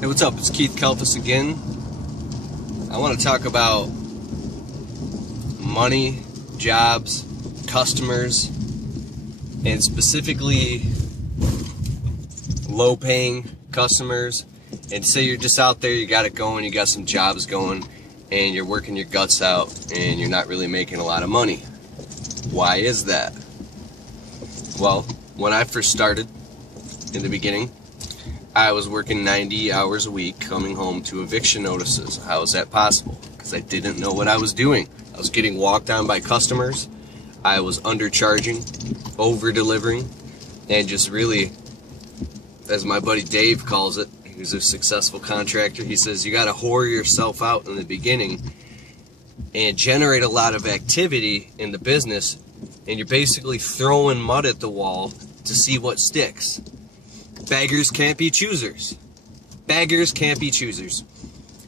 Hey, what's up? It's Keith Kelfis again. I want to talk about money, jobs, customers, and specifically low-paying customers. And say you're just out there, you got it going, you got some jobs going, and you're working your guts out, and you're not really making a lot of money. Why is that? Well, when I first started, in the beginning, I was working 90 hours a week, coming home to eviction notices. How is that possible? Because I didn't know what I was doing. I was getting walked on by customers. I was undercharging, over-delivering, and just really, as my buddy Dave calls it, who's a successful contractor, he says you got to whore yourself out in the beginning and generate a lot of activity in the business, and you're basically throwing mud at the wall to see what sticks. Beggars can't be choosers. Beggars can't be choosers.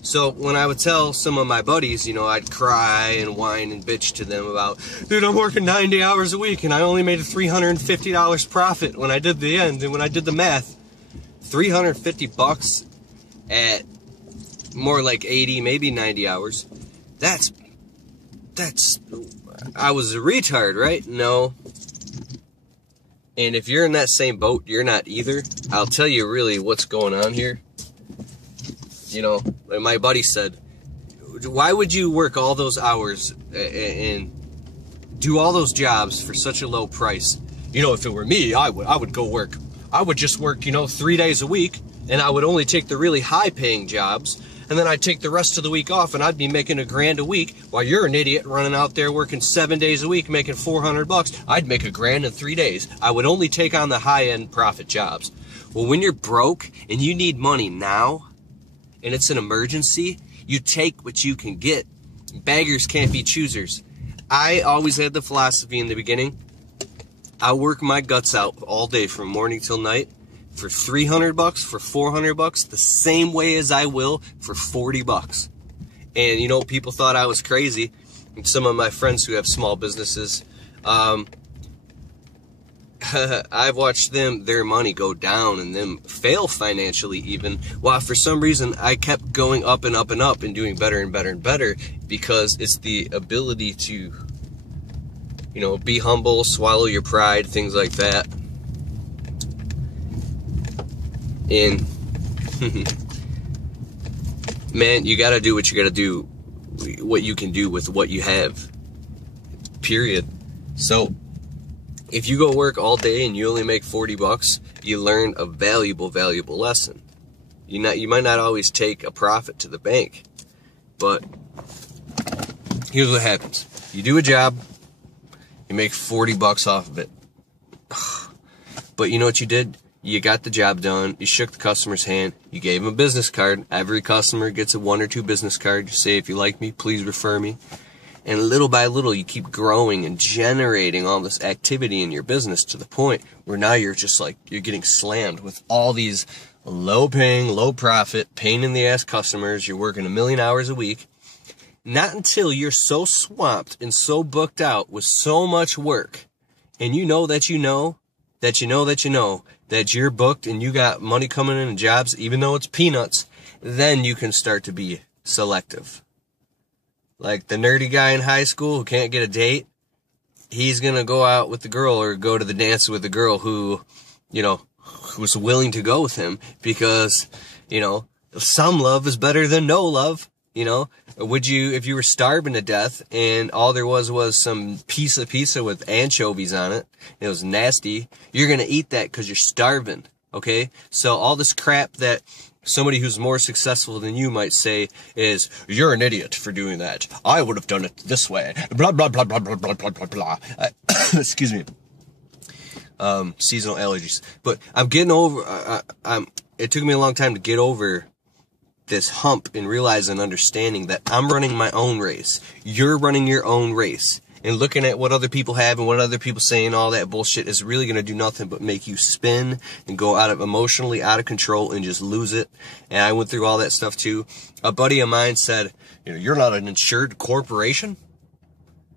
So when I would tell some of my buddies, you know, I'd cry and whine and bitch to them about, dude, I'm working 90 hours a week and I only made a $350 profit when I did the end. And when I did the math, $350 at more like 80, maybe 90 hours. That's, I was a retard, right? No. And if you're in that same boat, you're not either. I'll tell you really what's going on here. You know, like my buddy said, why would you work all those hours and do all those jobs for such a low price? You know, if it were me, I would go work. I would just work, you know, 3 days a week, and I would only take the really high-paying jobs, and then I'd take the rest of the week off, and I'd be making $1,000 a week, while you're an idiot running out there working 7 days a week, making $400. I'd make $1,000 in 3 days. I would only take on the high-end profit jobs. Well, when you're broke and you need money now, and it's an emergency, you take what you can get. Beggars can't be choosers. I always had the philosophy in the beginning, I work my guts out all day from morning till night for $300, for $400, the same way as I will for $40. And you know, people thought I was crazy. And some of my friends who have small businesses, I've watched their money go down and them fail financially even, while for some reason I kept going up and up and up and doing better and better and better, because it's the ability to, you know, be humble, swallow your pride, things like that. And man, you gotta do what you gotta do, what you can do with what you have, period. So if you go work all day and you only make $40, you learn a valuable lesson. You might not always take a profit to the bank, but here's what happens. You do a job, you make $40 off of it. But you know what you did? You got the job done, you shook the customer's hand, you gave him a business card. Every customer gets a 1 or 2 business cards. You say, if you like me, please refer me. And little by little, you keep growing and generating all this activity in your business to the point where now you're just like, you're getting slammed with all these low-paying, low-profit, pain-in-the-ass customers. You're working 1,000,000 hours a week. Not until you're so swamped and so booked out with so much work, and you know that you know that you know that you know that you're booked and you got money coming in and jobs, even though it's peanuts, then you can start to be selective. Like the nerdy guy in high school who can't get a date, he's gonna go out with the girl or go to the dance with the girl who, you know, who's willing to go with him, because, you know, some love is better than no love. You know, would you, if you were starving to death and all there was some pizza with anchovies on it, and it was nasty, you're going to eat that because you're starving, okay? So all this crap that somebody who's more successful than you might say is, you're an idiot for doing that. I would have done it this way. Blah, blah, blah, blah, blah, blah, blah, blah, blah. Excuse me. Seasonal allergies. But I'm getting over, it took me a long time to get over this hump and realize and understanding that I'm running my own race. You're running your own race. And looking at what other people have and what other people say and all that bullshit is really going to do nothing but make you spin and go emotionally out of control and just lose it. And I went through all that stuff too. A buddy of mine said, you know, you're not an insured corporation.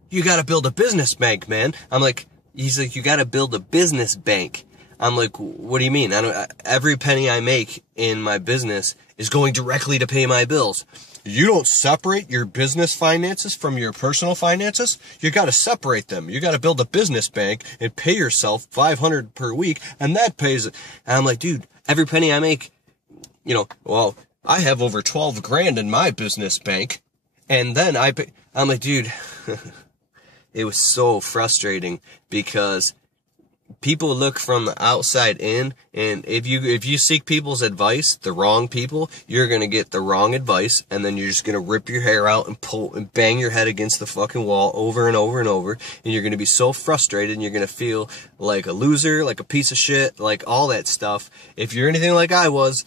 You got to build a business bank, man. I'm like, he's like, you got to build a business bank. I'm like, what do you mean? Every penny I make in my business is going directly to pay my bills. You don't separate your business finances from your personal finances. You got to separate them. You got to build a business bank and pay yourself $500 per week, and that pays it. And I'm like, dude, every penny I make, well, I have over 12 grand in my business bank, and then I'm like, dude, it was so frustrating because people look from the outside in, and if you seek people's advice, the wrong people, you're gonna get the wrong advice, and then you're just gonna rip your hair out and pull and bang your head against the fucking wall over and over and over, and you're gonna be so frustrated, and you're gonna feel like a loser, like a piece of shit, like all that stuff. If you're anything like I was,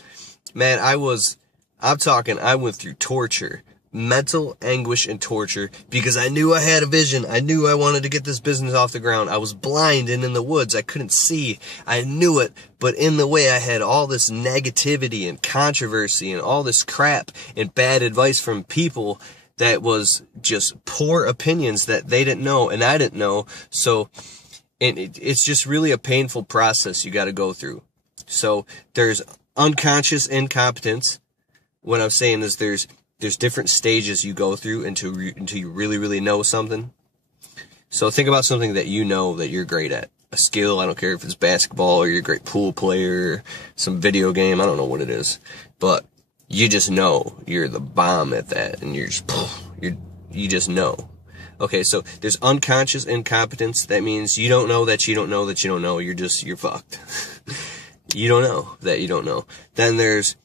man, I went through torture. Mental anguish and torture because I knew I had a vision. I knew I wanted to get this business off the ground. I was blind and in the woods. I couldn't see. I knew it, but in the way I had all this negativity and controversy and all this crap and bad advice from people that was just poor opinions that they didn't know and I didn't know. So it's just really a painful process you got to go through. So there's unconscious incompetence. What I'm saying is there's different stages you go through until you really, really know something. So think about something that you know that you're great at. A skill, I don't care if it's basketball or you're a great pool player, some video game, I don't know what it is. But you just know you're the bomb at that, and you just know. Okay, so there's unconscious incompetence. That means you don't know that you don't know that you don't know. You're fucked. You don't know that you don't know. Then there's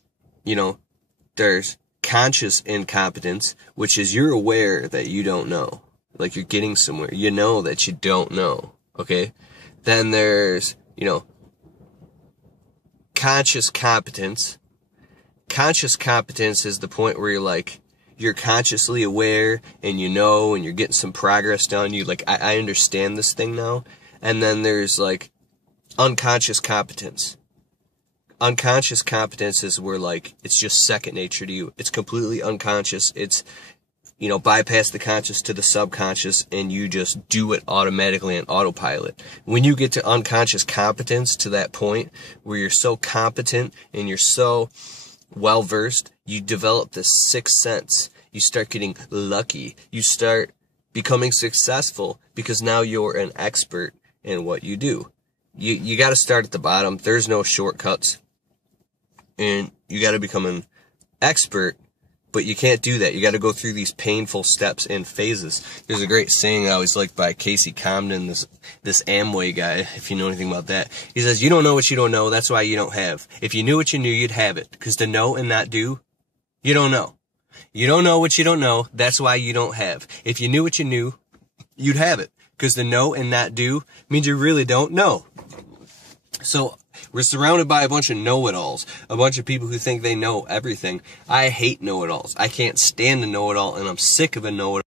conscious incompetence, which is you're aware that you don't know. Like you're getting somewhere. You know that you don't know. Okay? Then there's, conscious competence. Conscious competence is the point where you're consciously aware and you know and you're getting some progress done. I understand this thing now. And then there's unconscious competence. Unconscious competence is where it's just second nature to you. It's completely unconscious. It's, bypass the conscious to the subconscious and you just do it automatically on autopilot. When you get to unconscious competence to that point where you're so competent and you're so well versed, you develop this sixth sense. You start getting lucky. You start becoming successful because now you're an expert in what you do. You got to start at the bottom. There's no shortcuts. And you got to become an expert, but you can't do that. You got to go through these painful steps and phases. There's a great saying I always liked by Casey Comden, this Amway guy, if you know anything about that. He says, you don't know what you don't know, that's why you don't have. If you knew what you knew, you'd have it. Because to know and not do, you don't know. You don't know what you don't know, that's why you don't have. If you knew what you knew, you'd have it. Because to know and not do means you really don't know. So we're surrounded by a bunch of know-it-alls, a bunch of people who think they know everything. I hate know-it-alls. I can't stand a know-it-all, and I'm sick of a know-it-all.